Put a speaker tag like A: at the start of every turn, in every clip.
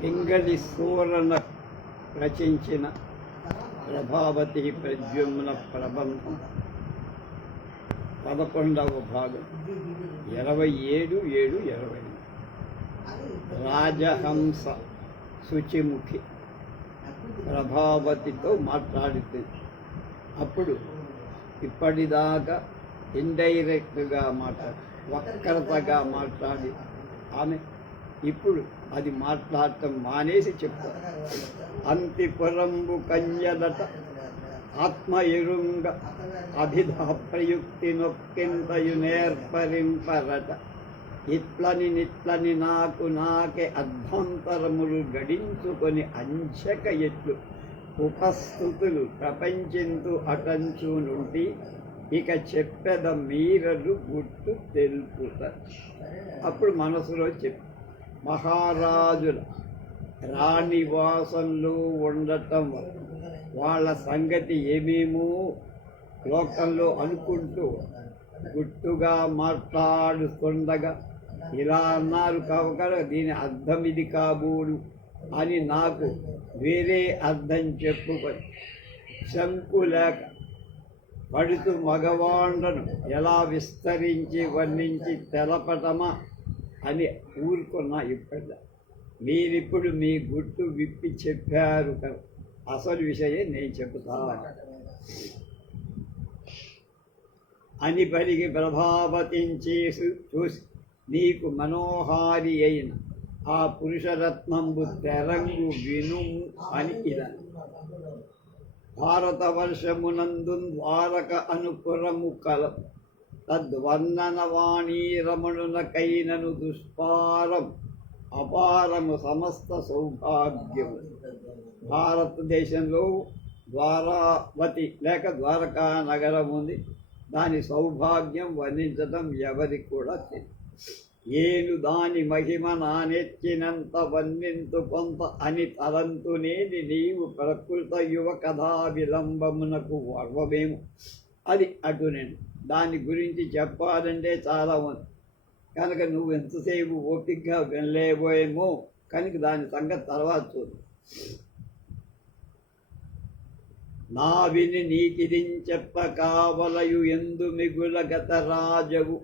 A: పింగళి సూరన రచించిన ప్రభావతి ప్రద్యుమ్న ప్రబంధం పదకొండవ భాగం. ఇరవై ఏడు ఏడు ఇరవై రాజహంస శుచిముఖి ప్రభావతితో మాట్లాడుతుంది అప్పుడు ఇప్పటిదాకా ఇండైరెక్ట్గా మాట్లాడి వక్రతగా మాట్లాడి ఆమె ఇప్పుడు అది మాట్లాడటం మానేసి చెప్తారు. అంతిపురంబు కన్యదట ఆత్మ ఎరుంగ అభిధా ప్రయుక్తి నొక్కింతయు నేర్పరింపరట. ఇట్లని నిట్లని నాకు నాకే అద్భంతరములు గడించుకొని అంచక ఎట్లు ఉపస్థుతులు ప్రపంచింతు అటంచు నుండి ఇక చెప్పెద మీరలు గుర్తు తెలుపుత అప్పుడు మనసులో చెప్పు మహారాజుల రాణివాసంలో ఉండటం వాళ్ళ సంగతి ఏమేమో లోకంలో అనుకుంటూ గుట్టుగా మాట్లాడుతుండగా ఇలా అన్నారు కావక దీని అర్థం ఇది కాబోడు అని నాకు వేరే అర్థం చెప్పుకొని శంకు లేక పడుతూ మగవాండను ఎలా విస్తరించి వర్ణించి తెలపటమా అని ఊరుకున్నా ఇప్పుడు మీరిప్పుడు మీ గుట్టు విప్పి చెప్పారు కదా అసలు విషయం నేను చెబుతాను అని పలికి ప్రభావతించి చూసి నీకు మనోహారి అయిన ఆ పురుషరత్నంబు తెరంగు విను అని ఇలా భారతవర్షమునందు ద్వారక అనుకురము కల తద్వర్ణనవాణీ రమణునకైనను దుష్పారం అపారము సమస్త సౌభాగ్యము. భారతదేశంలో ద్వారావతి లేక ద్వారకా నగరం ఉంది. దాని సౌభాగ్యం వర్ణించడం ఎవరికి కూడా తెలియదు. ఏను దాని మహిమ నానెచ్చినంత వర్ణింతు కొంత అని తలంతునేది నీవు ప్రకృత యువ కథా విలంబమునకు వర్వమేము అది అటు నేను దాని గురించి చెప్పాలంటే చాలా ఉంది. కనుక నువ్వు ఎంతసేపు ఓపికగా వినలేబోయేమో కనుక దాని సంగతి తర్వాత చూడు నా విని నీకిదిం చెప్ప కావలయు ఎందు మిగుల గత రాజవు.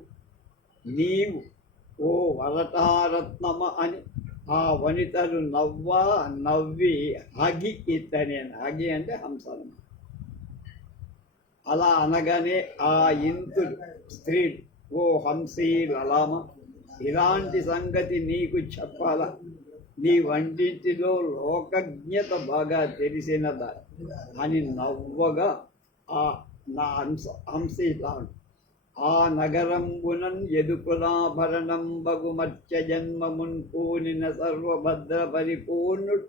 A: నీవు ఓ వరటారత్నమ అని ఆ వనితలు నవ్వా నవ్వి హగి ఇతనే హగి అంటే హంసలు అలా అనగానే ఆ ఇంతుడు స్త్రీ ఓ హంసీ లలామ ఇలాంటి సంగతి నీకు చెప్పాల? నీ వంటింటిలో లోకజ్ఞత బాగా తెలిసినదా అని నవ్వగా ఆ నా హంస హంసీలాడు ఆ నగరంబునన్ ఎదుకులాభరణం బగుమత్య జన్మమున్ పూనిన సర్వభద్ర పరిపూర్ణుడు.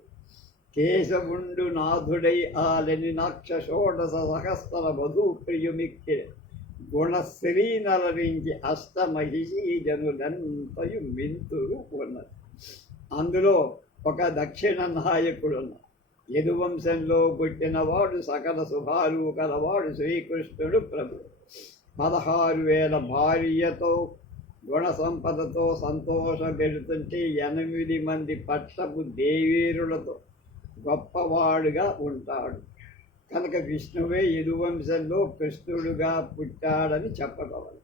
A: కేశవుండు నాథుడై ఆలని నాక్ష షోడశ సహస్ర వధూప్రియుమిక్కి గుణశ్రీనలరించి గుణశ్రీ నలరించి మింతురు ఉన్నది అందులో ఒక దక్షిణ నాయకుడు యదువంశంలో పుట్టినవాడు సకల శుభాలు కలవాడు శ్రీకృష్ణుడు ప్రభు. పదహారు వేల భార్యతో గుణ సంపదతో సంతోష పెడుతుంటే ఎనిమిది మంది పట్టపు దేవీరులతో గొప్పవాడుగా ఉంటాడు. కనుక విష్ణువే యదువంశంలో కృష్ణుడుగా పుట్టాడని చెప్పగలరు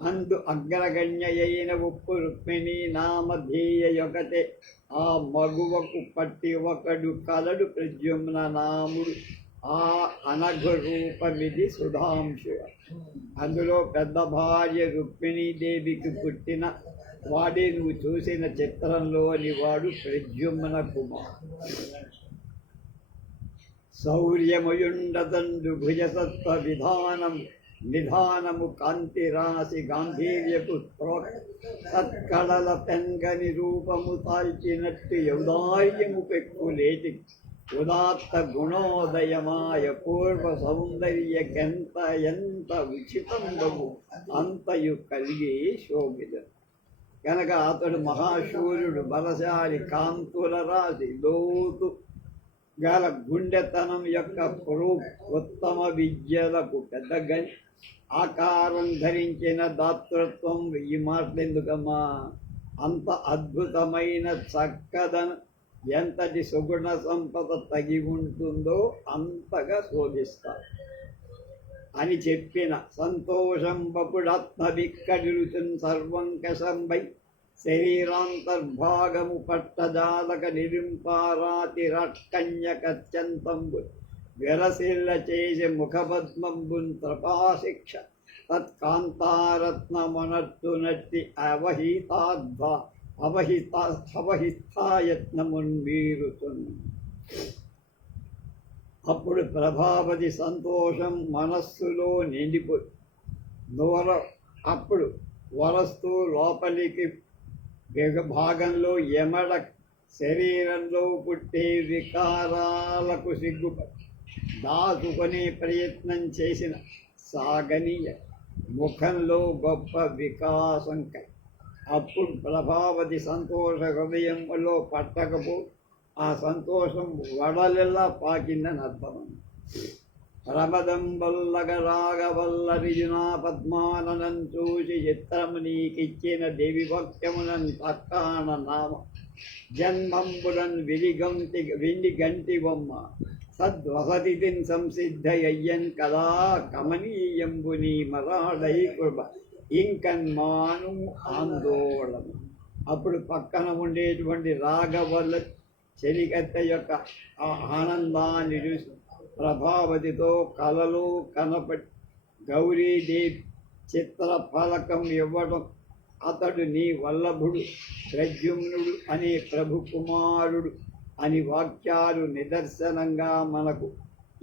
A: అందు అగ్రగణ్య అయిన ఉప్పు రుక్మిణి నామధేయ యొకతే ఆ మగువకు పట్టి ఒకడు కలడు ప్రద్యుమ్న నాముడు. ఆ అనఘ రూపమిది సుధాంశు అందులో పెద్ద భార్య రుక్మిణీదేవికి పుట్టిన వాడే నువ్వు చూసిన చిత్రంలోని వాడు ప్రద్యుమ్న కుమార్ శౌర్యముయుండదండు భుజసత్వ విధానం నిధానము కాంతి రాసి గాంధీర్యపు సత్కళల తెంగని రూపము తాల్చినట్టు యౌదార్యము పెక్కులేటి ఉదాత్త గుణోదయమాయ పూర్వ సౌందర్యకెంత ఎంత ఉచితంబగు అంతయు కలిగి శోభిత. కనుక అతడు మహాశూరుడు బలశాలి కాంతుల రాసి లోతు గల గుండెతనం యొక్క పురు ఉత్తమ విద్యలకు పెద్ద గని ఆకారం ధరించిన దాతృత్వం ఈ మాటలు ఎందుకమ్మా? అంత అద్భుతమైన చక్కదన ఎంతటి సుగుణ సంపద తగి ఉంటుందో అంతగా శోభిస్తారు అని చెప్పిన సంతోషం బపుడాత్మవిక్కడిరుతున్ సర్వం కశంబై శరీరాంతర్భాగము పట్టజాలక నిరింపారాతిరట్కన్యకత్యంతంబు విరసిల్ల చేసి ముఖపద్మంబున్ త్రపాశిక్ష తత్కాంతారత్నమనర్తునట్టి అవహితాద్భ అవహిత అవహితాయత్నమున్మీరుతున్. అప్పుడు ప్రభావతి సంతోషం మనస్సులో నిండిపోయి నోర అప్పుడు వరస్తూ లోపలికి భాగంలో ఎమడ శరీరంలో పుట్టే వికారాలకు సిగ్గుపడి దాచుకునే ప్రయత్నం చేసిన సాగనీయ ముఖంలో గొప్ప వికాసం కై అప్పుడు ప్రభావతి సంతోష హృదయంలో పట్టకపో ఆ సంతోషం వడలెల్లా పాకిందని అర్థం రమదం వల్లగ రాగవల్లరిజునా పద్మాననం చూసి చిత్రము నీకిచ్చిన దేవి భక్త్యమునన్ పక్కాన నామ జన్మంబులన్ విలిగంటి విండి గంటి బొమ్మ సద్వసతిదిన్ సంసిద్ధయ్యన్ కదా కమనీయంబు నీ మరాడై కృప ఇంకన్మాను ఆందోళన అప్పుడు పక్కన ఉండేటువంటి రాగవల్ల చెలికత్త యొక్క ఆనందాన్ని చూసి ప్రభావతితో కలలు కనపడి గౌరీదేవి చిత్ర ఫలకం ఇవ్వడం అతడు నీ వల్లభుడు ప్రద్యుమ్నుడు అనే ప్రభు కుమారుడు అని వాక్యాలు నిదర్శనంగా మనకు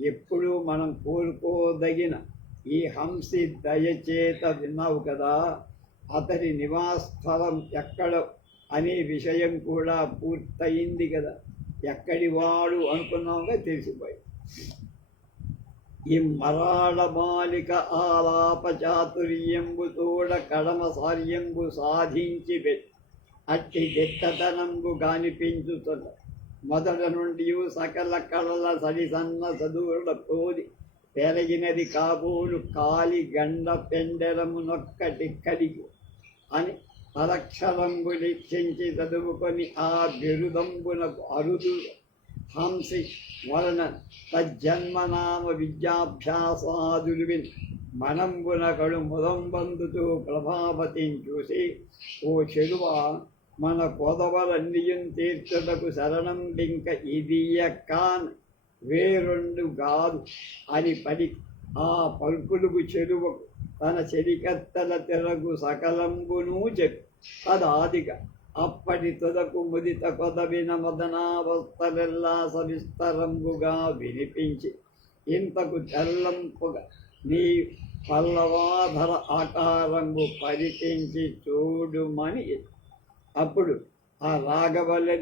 A: ఎప్పుడూ మనం కోరుకోదగిన ఈ హంసి దయచేత విన్నావు కదా. అతడి నివాస స్థలం ఎక్కడ అనే విషయం కూడా పూర్తయింది కదా. ఎక్కడి వాడు అనుకున్నావుగా తెలిసిపోయి ఈ మరాళ బాలిక తోడ కడమ సాధించి అట్టి దిట్టతనంబు గానిపించుతున్న మొదట నుండి సకల కళల సరిసన్న చదువుల కోరి పెరిగినది కాబోలు కాలి గండ పెండెరమునొక్కటి కలిగి అని అరక్షరంబు నిక్షించి చదువుకొని ఆ బిరుదంబునకు అరుదు హంసి వలన తజ్జన్మనామ విద్యాభ్యాసాదులు విని మనంబునకడు ముదంబందుతూ ప్రభావతిని చూసి ఓ చెలువ మన కొదవలన్నీయం తీర్చుటకు శరణం డింక ఇది కాన్ వేరొండు కాదు అని పలి ఆ పలుకులుగు చెరువకు తన చెలికత్తల తెరగు సకలంబును చెప్పి తదాదిగా అప్పటి తుదకు ముదిత కొదవిన మదనావస్థలెల్లా సవిస్తరంగుగా వినిపించి. ఇంతకు చల్లంపుగా నీ పల్లవాధర ఆకారంగు పరికించి చూడుమని అప్పుడు ఆ రాగవల్లి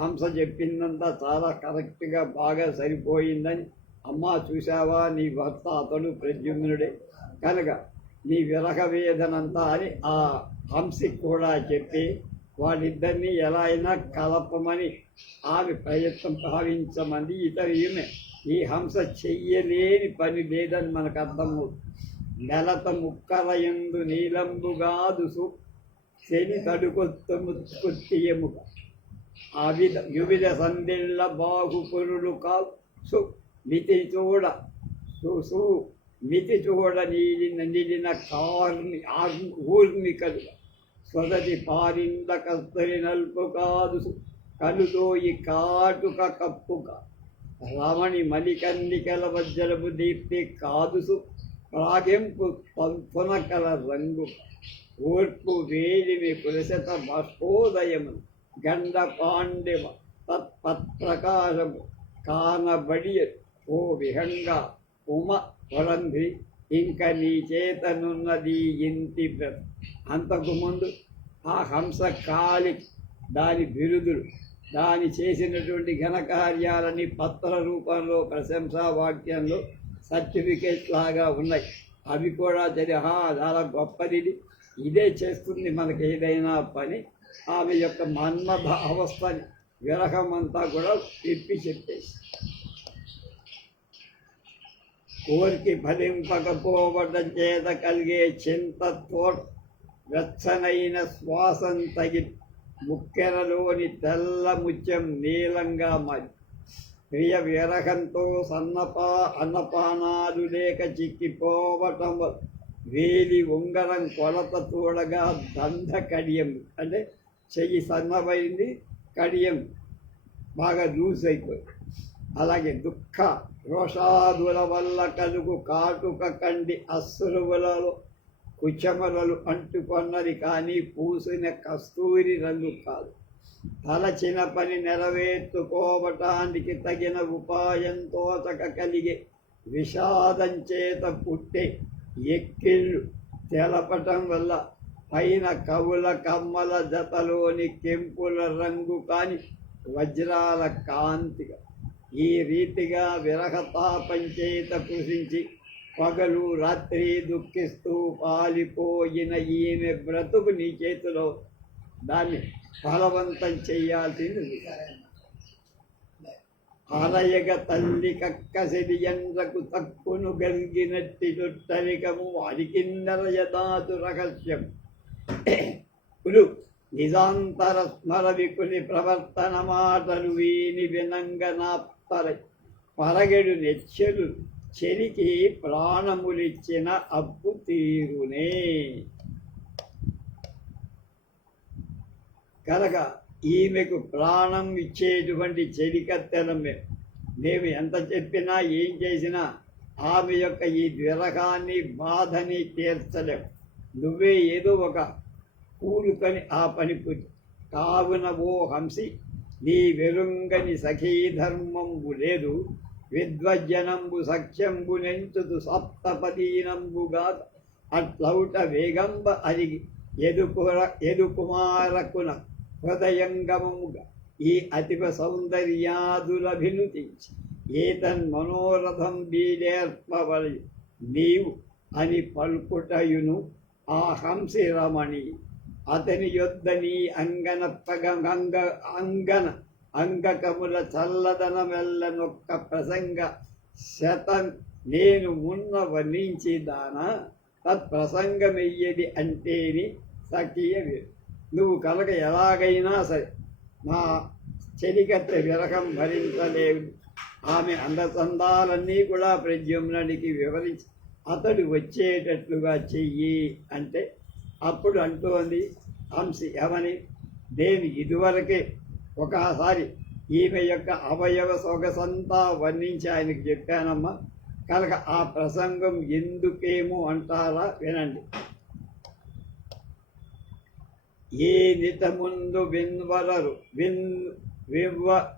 A: హంస చెప్పిందంతా చాలా కరెక్ట్గా బాగా సరిపోయిందని అమ్మా చూసావా నీ భర్త అతడు ప్రద్యుమ్నుడే కనుక నీ విరహ వేదనంతా అని ఆ హంసికి కూడా చెప్పి వాళ్ళిద్దరినీ ఎలా అయినా కలపమని ఆమె ప్రయత్నం భావించమంది ఇతరు ఈమె ఈ హంస చెయ్యలేని పని లేదని మనకు అర్థమవుతుంది నెలత ముక్కలయందు నీలంబుగా దుసు శని తడుకొత్త ముత్తుకొత్తియముక అవిధ వివిధ సందిళ్ళ బాహుపురులు కావు సు మితి చూడ చూసు మితి చూడ నీలిన నిలిన కార్మి ఆర్మి ఊర్మికలు సొదటి పారింద కస్తరి నల్పు కాదు కలుదోయి కాటుక కప్పుక రమణి మలికందికల వజ్రపు దీప్తి కాదుసు ప్రాగింపు పంపునకల రంగు. ఓర్పు వేలిమి పులసత బాష్పోదయము గండ పాండవ తత్పత్ప్రకాశము కానబడి ఓ విహంగ ఉమ వరంధి. ఇంక నీ చేతనున్నది ఇంటి బ్రత అంతకు ముందు ఆ హంస కాలి దాని బిరుదులు దాని చేసినటువంటి ఘనకార్యాలని పత్ర రూపంలో ప్రశంసా వాక్యంలో సర్టిఫికేట్ లాగా ఉన్నాయి. అవి కూడా జరిహా చాలా గొప్పది ఇదే చేస్తుంది మనకి ఏదైనా పని ఆమె యొక్క మన్మథ అవస్థని విరహం అంతా కూడా తిప్పి చెప్పేసి. కోరికి ఫలింపకపోవడం చేత కలిగే చింతతో వెచ్చనైన శ్వాసం తగి ముక్కెరలోని తెల్ల ముత్యం నీలంగా మారి ప్రియ విరహంతో సన్నపా అన్నపానాలు లేక చిక్కిపోవటం వేలి ఉంగరం కొలత చూడగా దంధ కడియం. అంటే చెయ్యి సన్నమైంది కడియం బాగా లూజ్ అయిపోయింది అలాగే దుఃఖ రోషాదుల వల్ల కలుగు కాటుక కండి అశ్రువులలో కుచమలలు అంటుకొన్నది కానీ పూసిన కస్తూరి రంగు కాదు. తలచిన పని నెరవేర్చుకోవటానికి తగిన ఉపాయం తోచక కలిగే విషాదం చేత పుట్టే ఎక్కిళ్ళు తెలపటం వల్ల పైన కవుల కమ్మల జతలోని కెంపుల రంగు కాని వజ్రాల కాంతిగా ఈ రీతిగా విరహతాపం చేత కృషించి పగలు రాత్రి దుఃఖిస్తూ పాలిపోయిన ఈమె బ్రతుకు నీ చేతిలో. దాన్ని ఫలవంతం చేయాల్సింది నువ్వు. తల్లి కక్కసిడి ఎండ్రకు తక్కును గంగినట్టి చుట్టరికము వారికిన్నర యదాతు రహస్యం. కులు నిజాంతర స్మర వికులి ప్రవర్తన మాటలు వీని వినంగ నాపర పరగెడు నెచ్చెలు చెరికి ప్రాణములిచ్చిన అప్పు తీరునే. కనుక ఈమెకు ప్రాణం ఇచ్చేటువంటి చెలికత్తెలం మేము మేము ఎంత చెప్పినా ఏం చేసినా ఆమె యొక్క ఈ విరహాన్ని బాధని తీర్చలేం. నువ్వే ఏదో ఒక కూలుకొని ఆ పని పూర్తి కావున ఓ హంసి నీ వెరుంగని సఖీ ధర్మం లేదు. విద్వజ్జనంబు సఖ్యంబు నెంచుతు సప్తపదీనంబుగా అట్లౌట వేగంబ అరిగి ఎదుపుర ఎదుకుమారకున హృదయంగమముగా ఈ అతివ సౌందర్యాదులభినుతించి ఏతన్ మనోరథం బీడేర్పవలి నీవు అని పలుకుటయును ఆ హంసి రమణి అతని యొద్ద నీ అంగన పగ అంగ అంగన అంగకముల చల్లదనమెల్లనొక్క ప్రసంగ శతం నేను మున్న వర్ణించి దాన తత్ప్రసంగమెయ్యది అంటేని సఖీయ నువ్వు కలగ ఎలాగైనా సరే మా చెలికత్తె విరహం భరించలేవు. ఆమె అందచందాలన్నీ కూడా ప్రద్యుమ్నుడికి వివరించి అతడు వచ్చేటట్లుగా చెయ్యి అంటే అప్పుడు అంటోంది హంసి ఎవని? దేవి ఇదివరకే ఒకసారి ఈమె యొక్క అవయవ సొగసంతా వర్ణించి ఆయనకు చెప్పానమ్మా. కనుక ఆ ప్రసంగం ఎందుకేమో అంటారా వినండి. ఏ నిత ముందు విన్వరరు విన్ వివ్వ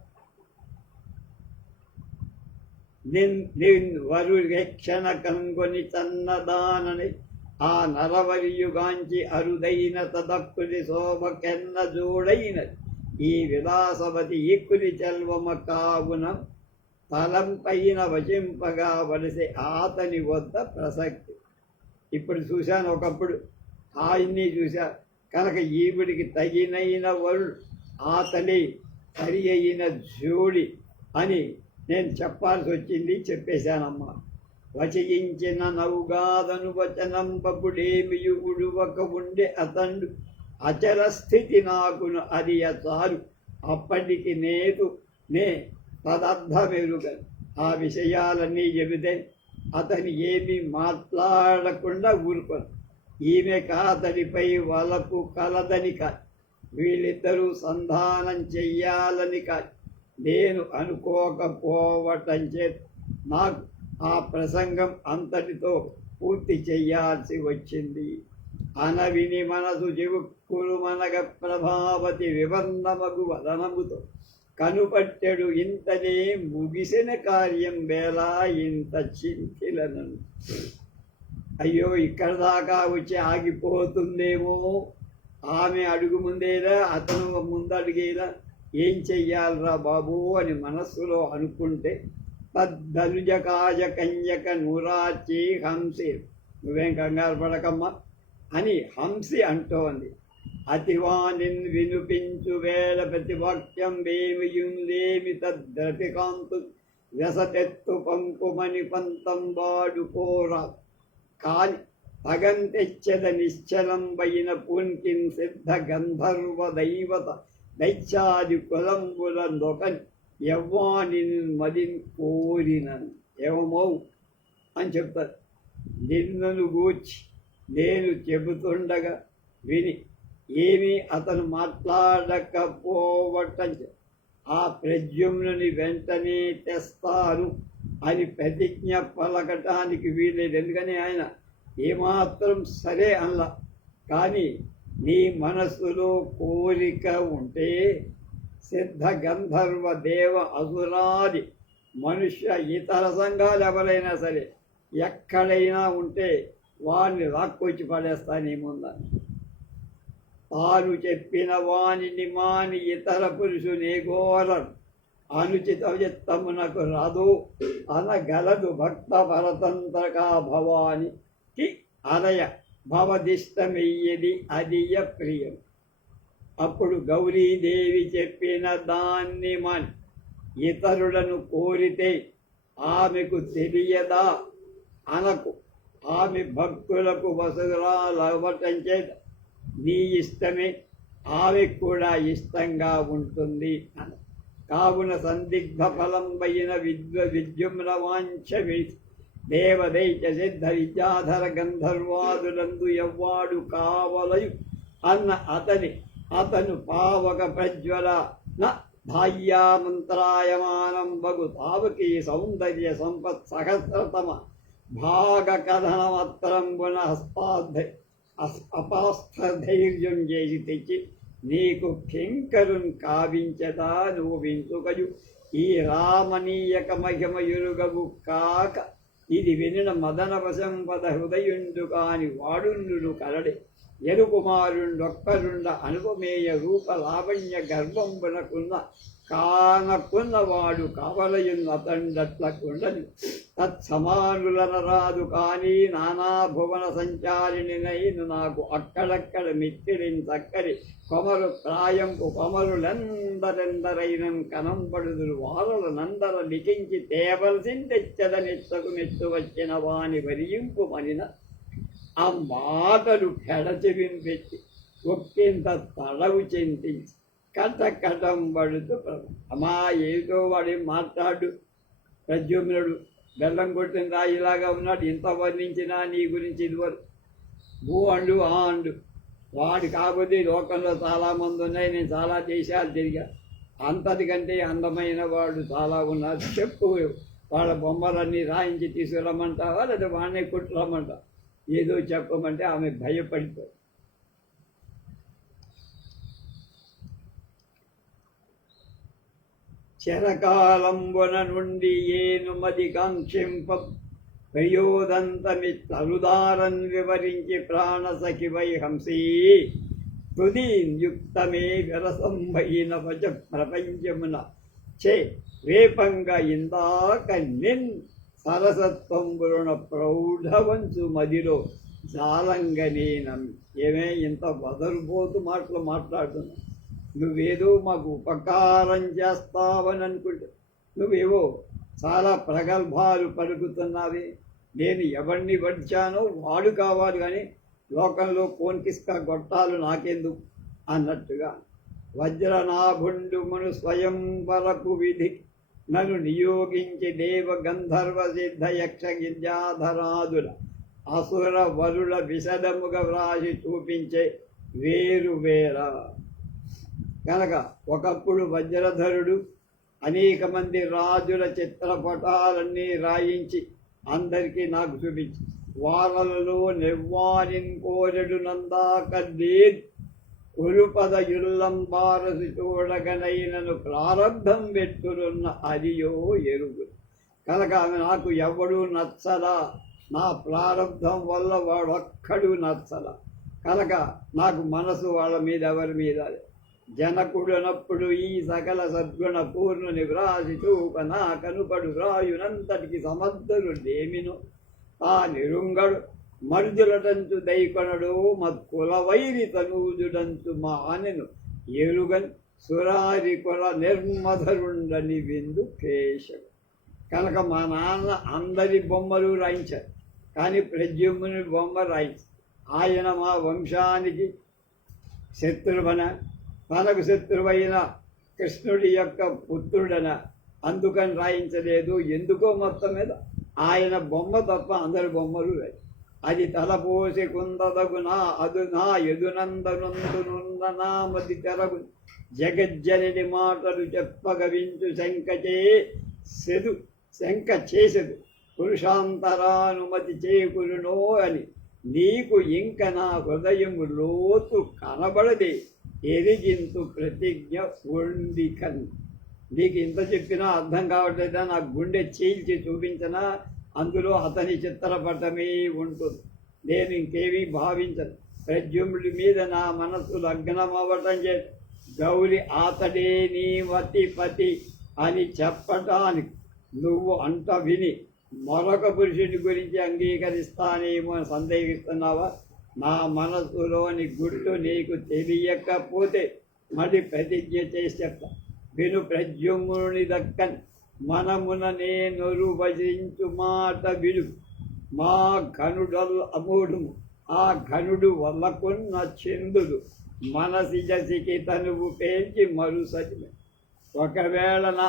A: నిన్ నిన్ వరుక్షణ కంగొని తన్నదానని ఆ నరవరియుగాంచి అరుదైన తదక్కుని శోభకెన్న జోడైనది. ఈ విలాసవతి ఈక్కుని చెల్వమ కావున తలం పైన వశింపగా వలసి ఆతని వద్ద ప్రసక్తి. ఇప్పుడు చూశాను ఒకప్పుడు ఆయన్ని చూశా. కనుక ఈవిడికి తగినైన వరుడు ఆతని సరి అయిన జోడి అని నేను చెప్పాల్సి వచ్చింది చెప్పేశానమ్మా. వచయించిన వచనం పపుడేమియుడు ఒక ఉండే అతండు అచల స్థితి నాకును అది చాలు అప్పటికి నేను నే తదర్థమెరుగను ఆ విషయాలన్నీ చెబితే అతని ఏమీ మాట్లాడకుండా ఊరుకోను ఈమె కాతడిపై వలకు కలదని కాదు. వీళ్ళిద్దరూ సంధానం చెయ్యాలని కాదు. నేను అనుకోకపోవటం చేత నాకు ఆ ప్రసంగం అంతటితో పూర్తి చేయాల్సి వచ్చింది. అనవిని మనసు చెవుక్కురు మనగ ప్రభావతి వివర్ణమగు వదనముతో. కనుపట్టెడు ఇంతనే ముగిసిన కార్యం వేళ ఇంత చింతిలను అయ్యో ఇక్కడ దాకా వచ్చి ఆగిపోతుందేమో? ఆమె అడుగు ముందేలా అతను ముందు ఏం చెయ్యాలరా బాబు అని మనస్సులో అనుకుంటే తద్దనుజ కాజ కంజక నూరాచి హంసి. నువ్వేం కంగారు పడకమ్మా. అని హంసి అంటోంది. అతివానిన్ వినుపించు వేళ ప్రతివాక్యం వేమియుందేమి తద్రతికాంతు వ్యసతెత్తు పంకుమని పంతం వాడుకోర కాని పగం తెచ్చద నిశ్చలంబైన పూన్కిన్ సిద్ధ గంధర్వ దైవత దైత్యాది కులంబులందొకని యవ్వానిన్ మదిన్ కోరినను. ఏమవు అని చెప్తారు. నిన్నును గూర్చి నేను చెబుతుండగా విని ఏమీ అతను మాట్లాడకపోవటం ఆ ప్రద్యుమ్నుని వెంటనే తెస్తాను అని ప్రతిజ్ఞ పలకటానికి వీలేదు ఎందుకని ఆయన ఏమాత్రం సరే అనలా. కానీ నీ మనస్సులో కోరిక ఉంటే సిద్ధ గంధర్వ దేవ అసురాది మనుష్య ఇతర సంఘాలు ఎవరైనా సరే ఎక్కడైనా ఉంటే వారిని లాక్కొచ్చి పడేస్తానేముందని తాను చెప్పిన వాణిని మాని ఇతర పురుషుని ఘోరం అనుచిత చిత్తమునకు రాదు. అనగలదు భక్త పరతంత్రకా భవానికి అనయ భవదిష్టమయ్యది అదియ ప్రియం. అప్పుడు గౌరీదేవి చెప్పిన దాన్ని మన్ ఇతరులను కోరితే ఆమెకు తెలియదా? అనకు ఆమె భక్తులకు వసురాలవ్వటం నీ ఇష్టమే ఆమె కూడా ఇష్టంగా ఉంటుంది అని. కావున సందిగ్ధ ఫలంబైన విద్వ విద్యుమ్న దేవదైత సిద్ధ విద్యాధర గంధర్వాదులందు ఎవ్వాడు కావలయు అన్న అతని అతను పావక ప్రజ్వల న ధాయ్యామంత్రాయమానం బగు తావకీ సౌందర్య సంపత్ సహస్రతమ భాగ అస్పాధ అపాస్థైర్యం చేసి తెచ్చి నీకు కింకరున్ కావించదా నువ్వు వింతుకయు ఈ రామనీయక మహిమ ఎరుగవు కాక ఇది వినిన మదన వశంపద హృదయుండు కాని వాడుండు కలడే ఎరుకుమారుండొక్కరుండ అనుపమేయ రూప లావణ్య గర్భంబునకున్న కానకున్నవాడు కావలయున్న అతండట్లకుండదు తత్సమానులన రాదు కానీ నానా భువన సంచారిణినైను నాకు అక్కడక్కడ మిక్కిడిని చక్కరి కొమరు ప్రాయంపు కొమరులెందరెందరైన కనంపడుదురు వారుల నందర లిఖించి తేవలసిన తెచ్చదనిచ్చకు మెచ్చు వచ్చిన వాని వరియింపు మనిన. ఆ మాటలు పెడచెవిని పెట్టి ఒక్కింత తడవు చెందించి కథ కథం పడుతూ అమ్మా ఏదో వాడి మాట్లాడు? ప్రద్యుమ్నుడు బెల్లం కొట్టిన ఇలాగా ఉన్నాడు. ఇంత వర్ణించినా నీ గురించి ఇదివరకు భూ అండు ఆ అండు. వాడు కాకపోతే లోకంలో చాలామంది ఉన్నాయి. నేను చాలా దేశాలు తిరిగా. అంతటికంటే అందమైన వాడు చాలా ఉన్నారు చెప్పు వాళ్ళ బొమ్మలన్నీ రాయించి తీసుకురమ్మంటావా? లేదా వాడిని కుట్టురమ్మంటా ఏదో చెప్పమంటే ఆమె భయపడిపోయి చరకాలంబున నుండి ఏనుమది కాంక్షింప ప్రయోదంతమి తరుదారన్ వివరించి ప్రాణసఖి వై హంసీ తుదీన్యుక్తమే విరసంభైన వజ ప్రపంచమున. చే రేపంగా ఇందాక నిన్ సరసత్వంబురుణ ప్రౌఢవంచు మదిలో జాలంగనేనం ఏమే ఇంత వదరుపోతూ మాటలు మాట్లాడుతున్నాను నువ్వేదో మాకు ఉపకారం చేస్తావని అనుకుంటే నువ్వేవో చాలా ప్రగల్భాలు పలుకుతున్నావి. నేను ఎవరిని వడిచానో వాడు కావాలి కానీ లోకంలో కోన్కిస్క గొట్టాలు నాకెందుకు? అన్నట్టుగా వజ్రనాభుండుమును స్వయం వరకు విధి నన్ను నియోగించి దేవ గంధర్వ సిద్ధ యక్ష గిద్యాధరాదుల అసుర వరుల విశదముగా వ్రాసి చూపించే వేరు వేరా కనుక ఒకప్పుడు వజ్రధరుడు అనేక మంది రాజుల చిత్రపటాలన్నీ రాయించి అందరికీ నాకు చూపించి వారలలో నిర్వాణిన్ కోరడు నందాకర్లేదు కురుపద యుల్లం బారసు చూడగనైనను ప్రారంభం పెట్టురున్న అదియో ఎరుగు కనుక ఆమె నాకు ఎవడు నచ్చలా నా ప్రారంభం వల్ల వాడొక్కడు నచ్చల కనుక నాకు మనసు వాళ్ళ మీద ఎవరి మీద లేదు. జనకుడనప్పుడు ఈ సకల సద్గుణ పూర్ణుని వ్రాసి చూప నా కనుపడు వ్రాయునంతటికి సమర్థుడు ఆ నిరుంగడు మరుదులటంచు దైకొనడు మత్కుల వైరి తనూజుడంచు మా ఆనెను ఎరుగన్ సురారి కొల నిర్మధరుండని విందు కేశవు కనుక మా నాన్న అందరి బొమ్మలు రాయించారు కానీ ప్రద్యుమ్నుని బొమ్మ రాయించారు ఆయన మా వంశానికి శత్రువన తనకు శత్రువైన కృష్ణుడి యొక్క పుత్రుడన అందుకని రాయించలేదు. ఎందుకో మొత్తం మీద ఆయన బొమ్మ తప్ప అందరి బొమ్మలు రాయి అది తలపోసి కుందదగునా అదునా ఎదునందనందునున్న మది తెరగు జగజ్జనని మాటలు చెప్పగవించు శంకచే సెదు శంక చేసెదు పురుషాంతరానుమతి చేకురునో అని నీకు ఇంక నా హృదయం లోతు కనబడదే. ఎరిగింతు ప్రతిజ్ఞ ఒండికన్ నీకు ఇంత చెప్పినా అర్థం కావట్లేదా? నా గుండె చీల్చి చూపించినా? అందులో అతని చిత్రపటమే ఉంటుంది. నేను ఇంకేమీ భావించను. ప్రద్యుమ్నుడి మీద నా మనస్సు లగ్నం అవ్వటం చే గౌరి అతడే నీ వతి పతి అని చెప్పటానికి నువ్వు అంట విని మరొక పురుషుడి గురించి అంగీకరిస్తానేమో అని సందేహిస్తున్నావా? నా మనస్సులోని గుడ్లు నీకు తెలియకపోతే మరి ప్రతిజ్ఞ చేసి చెప్తా విను ప్రద్యుమ్నుని దక్కన్ మనమున నేను భజించు మాట విలు మా ఘనుడల్ అమూడుము ఆ ఘనుడు వల్లకున్న చందుడు మనసిజసికి తనువు పేల్చి మరుసటి ఒకవేళ నా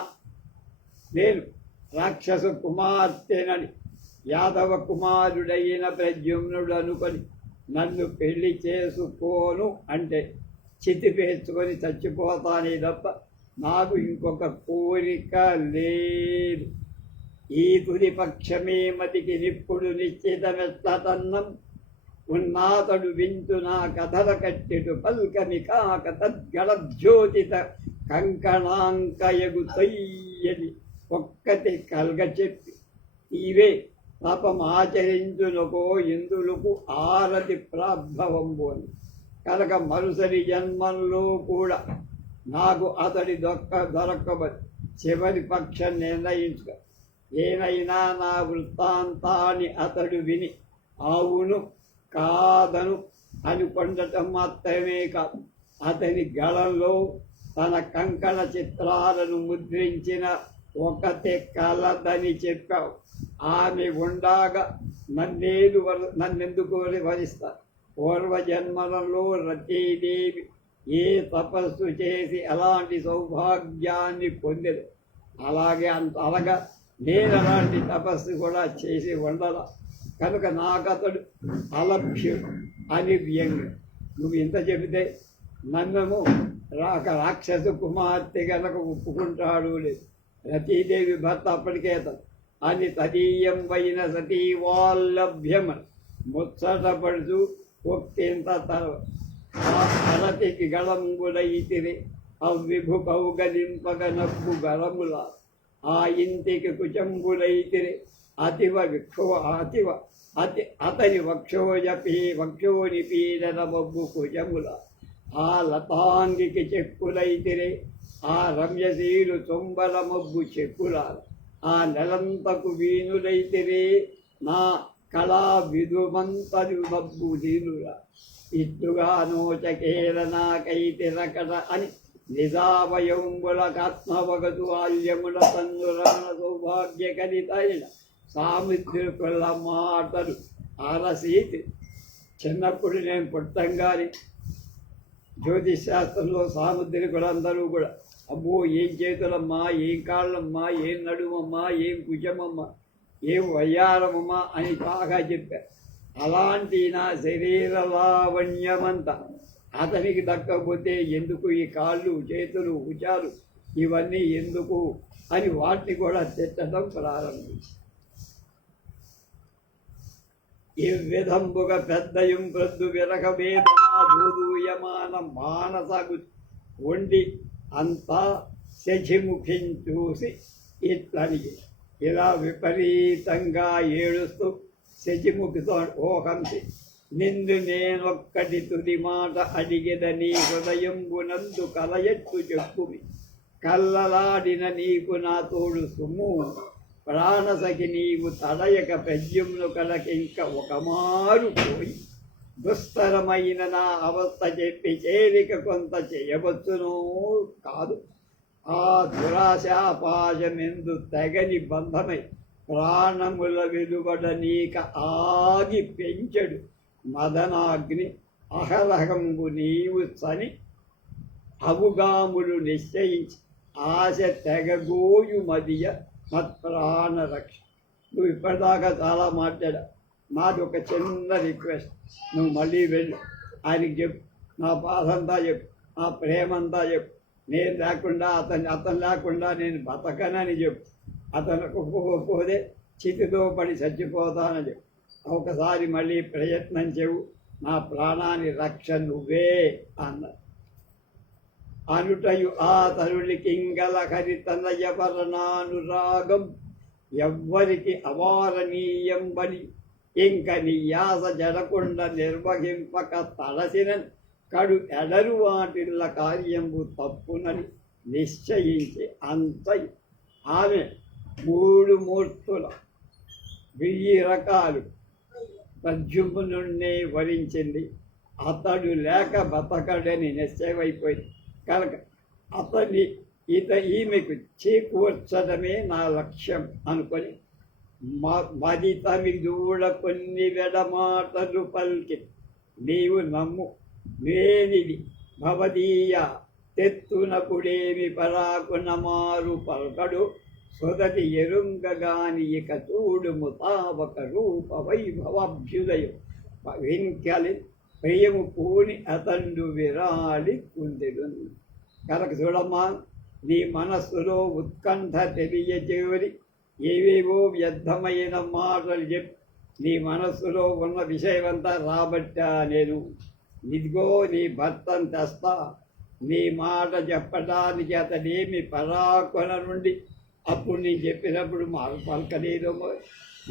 A: నేను రాక్షస కుమార్తెనని యాదవ కుమారుడైన ప్రద్యుమ్నుడు అనుకొని నన్ను పెళ్ళి చేసుకోను అంటే చితి పేర్చుకొని చచ్చిపోతానే తప్ప నాకు ఇంకొక కోరిక లేదు. ఈ తుది పక్షమే మతికి నిప్పుడు నిశ్చితమెత్తతన్నం ఉన్నాతడు వింతు నా కథల కట్టెడు పల్కమి కాక తద్గళజ్యోతిత కంకణాంకయగు తయ్యని ఒక్కటి కల్గ చెప్పి ఇవే పాపం ఇందులకు ఆరతి ప్రాభవంబు అని. కనుక మరుసరి జన్మంలో కూడా నాకు అతడి దొక్క దొరకబడి చివరి పక్షం నిర్ణయించుక ఏనైనా నా వృత్తాంతాన్ని అతడు విని అవును కాదను అని పొందటం మాత్రమే కాదు. అతని గళంలో తన కంకణ చిత్రాలను ముద్రించిన ఒకతే కలదని చెప్పావు. ఆమె ఉండాగా నన్నేలు వర నన్నెందుకు వరిస్తారు? పూర్వ జన్మలలో రతీదేవి ఏ తపస్సు చేసి అలాంటి సౌభాగ్యాన్ని పొందదు అలాగే అంత అలాగా నేను అలాంటి తపస్సు కూడా చేసి ఉండాల. కనుక నాకతడు అలభ్యుడు అని వ్యంగ్యం నువ్వు ఇంత చెబితే నన్నము రాక రాక్షస కుమార్తె గనక ఒప్పుకుంటాడు లేదు. రతీదేవి భర్త అప్పటికే అతను. అని తదీయం వైన సతీ వాల్లభ్యమని ముచ్చటపడుతూ ఒక్కింత తర అరతికి అవ్విభు కౌగలింపగ నవ్వు గళముల ఆ ఇంటికి కుచంబులైతిరి అతివ విక్షో అతివ అతి అతని వక్షోజపి వక్షోని పీడన మబ్బు కుజముల ఆ లతాంగికి చెక్కులైతిరే. ఆ రమ్యశీలు తొంబల మబ్బు చెక్కులారు ఆ నెలంతకు వీణులైతేరే నా కళా విధుమంతరి మబ్బు దీనుగా ఇట్టుగా నోచకేలనాకైతి రకట అని నిజావయంబులకాత్మవగతు ఆల్యముల తన్నురణ సౌభాగ్య కలితైన సామిత్రుల మాటలు అరసీతి. చిన్నప్పుడు నేను పుట్టంగాని జ్యోతిష్ శాస్త్రంలో సాముద్రికులందరూ కూడా అబ్బో ఏం చేతులమ్మా ఏం కాళ్ళమ్మా ఏం నడుమమ్మా ఏం కుజమమ్మా ఏం వయ్యారమమ్మా అని బాగా చెప్పారు అలాంటి నా శరీర లావణ్యమంతా అతనికి దక్కకపోతే ఎందుకు ఈ కాళ్ళు చేతులు భుజాలు ఇవన్నీ ఎందుకు అని వాటిని కూడా తిట్టడం ప్రారంభించి. ఈ విధంబుగ పెద్దయం ప్రద్దు విరగ వేదన భూదూయమాన వండి అంతా శశిముఖిని చూసి ఇట్లని ఇలా విపరీతంగా ఏడుస్తూ శశిముఖితో ఓహంసి నిన్ను నేనొక్కటి తుది మాట అడిగెదని హృదయంబునందు కలయట్టు చెప్పుమి. కల్లలాడిన నీకు నా తోడు సుమ్ము. ప్రాణసఖి నీవు తడయక ప్రజ్ఞమును కలకింక ఒక మారు పోయి. దుస్తరమైన నా అవస్థ చెప్పి చేరిక కొంత చేయవచ్చునో. కాదు. ఆ దురాశాపాశమెందు తెగని బంధమై ప్రాణముల వెలువడ నీక ఆగి పెంచడు. మదనాగ్ని అహలహంబు నీవు చని అవుగాములు నిశ్చయించి ఆశ తెగగోయు మదియ మత్ప్రాణ రక్ష నువ్వు ఇప్పటిదాకా చాలా మాట్లాడా నాది ఒక చిన్న రిక్వెస్ట్ నువ్వు మళ్ళీ వెళ్ళు. ఆయనకి చెప్పు. నా బాధ అంతా చెప్పు. నా ప్రేమ అంతా చెప్పు. నేను లేకుండా అతను అతను లేకుండా నేను బతకనని చెప్పు. అతను ఒప్పుకోకపోతే చితితో పడి చచ్చిపోతానని చెప్పు. ఒకసారి మళ్ళీ ప్రయత్నం చెవు. నా ప్రాణాన్ని రక్ష నువ్వే అన్నారు అనుటయు ఆ తరుణి కింగల హరితనయ వర్ణానురాగం ఎవ్వరికి అవారణీయం బని ఇంక నియాస జడకుండా నిర్వహింపక తలసిన కడు ఎడరు వాటిల్ల కార్యంబు తప్పునని నిశ్చయించి అంత ఆమె మూడు మూర్తుల వెయ్యి రకాలు ప్రద్యుమ్నున్నే వరించింది. అతడు లేక బతకడని నిశ్చయమైపోయింది. కనుక అతని ఇత ఈమెకు చేకూర్చడమే నా లక్ష్యం అనుకొని మది తమి కొన్ని వెడమాటలు పలికి. నీవు నమ్ము నేనిది. భవదీయ తెత్తునపుడేమి పరాకునమారు పల్కడు. సొదటి ఎరుంగగాని ఇక చూడు ముతావక రూప వైభవాభ్యుదయం. వెంకలి ప్రియము పూని అతండు విరాళి కుందెడు కనుక చూడమ్మా నీ మనస్సులో ఉత్కంఠ తెలియజేరి ఏవేవో వ్యర్థమైన మాటలు చెప్పి నీ మనస్సులో ఉన్న విషయమంతా రాబట్టా నేను. ఇదిగో నీ భర్తను తెస్తా. నీ మాట చెప్పడానికి అతడేమి పరాకుల నుండి అప్పుడు నేను చెప్పినప్పుడు మాకు పలకలేదేమో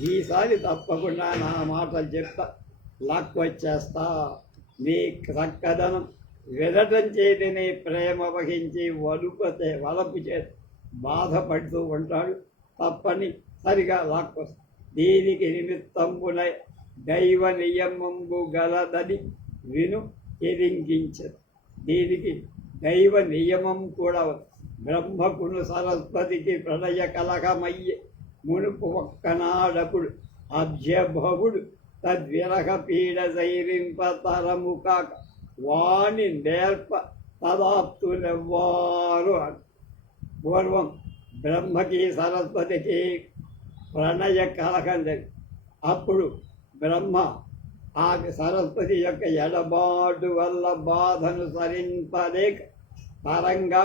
A: ఈసారి తప్పకుండా నా మాటలు చెప్తా. లక్ వచ్చేస్తా. నీ చక్కదనం వినటం చేతనే ప్రేమ వహించి వలుపతే వలపు చే బాధపడుతూ ఉంటాడు. తప్పని సరిగా లాక్కొస్తా దీనికి నిమిత్తంబునై దైవ నియమంబు గలదని విను ఎరింగించదు దీనికి దైవ నియమం కూడా బ్రహ్మకుణ బ్రహ్మకును సరస్వతికి ప్రణయ కలహమయ్యే మునుపు ఒక్కనాడకుడు అభ్యభవుడు తద్విరహ పీడ సైరింప తరము కాక వాణి నేర్ప తదాప్తులెవ్వారు పూర్వం బ్రహ్మకి సరస్వతికి ప్రణయ కలగండి అప్పుడు బ్రహ్మ ఆ సరస్వతి యొక్క ఎడబాటు వల్ల బాధను సరింపలేక తరంగా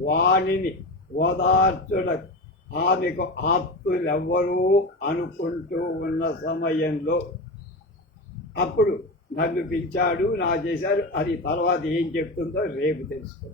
A: వాణిని ఓదార్చుడకు ఆమెకు ఆప్తులెవ్వరూ అనుకుంటూ ఉన్న సమయంలో అప్పుడు నన్ను పిలిచాడు నా చేశారు అది తర్వాత ఏం చెప్తుందో రేపు తెలుసుకో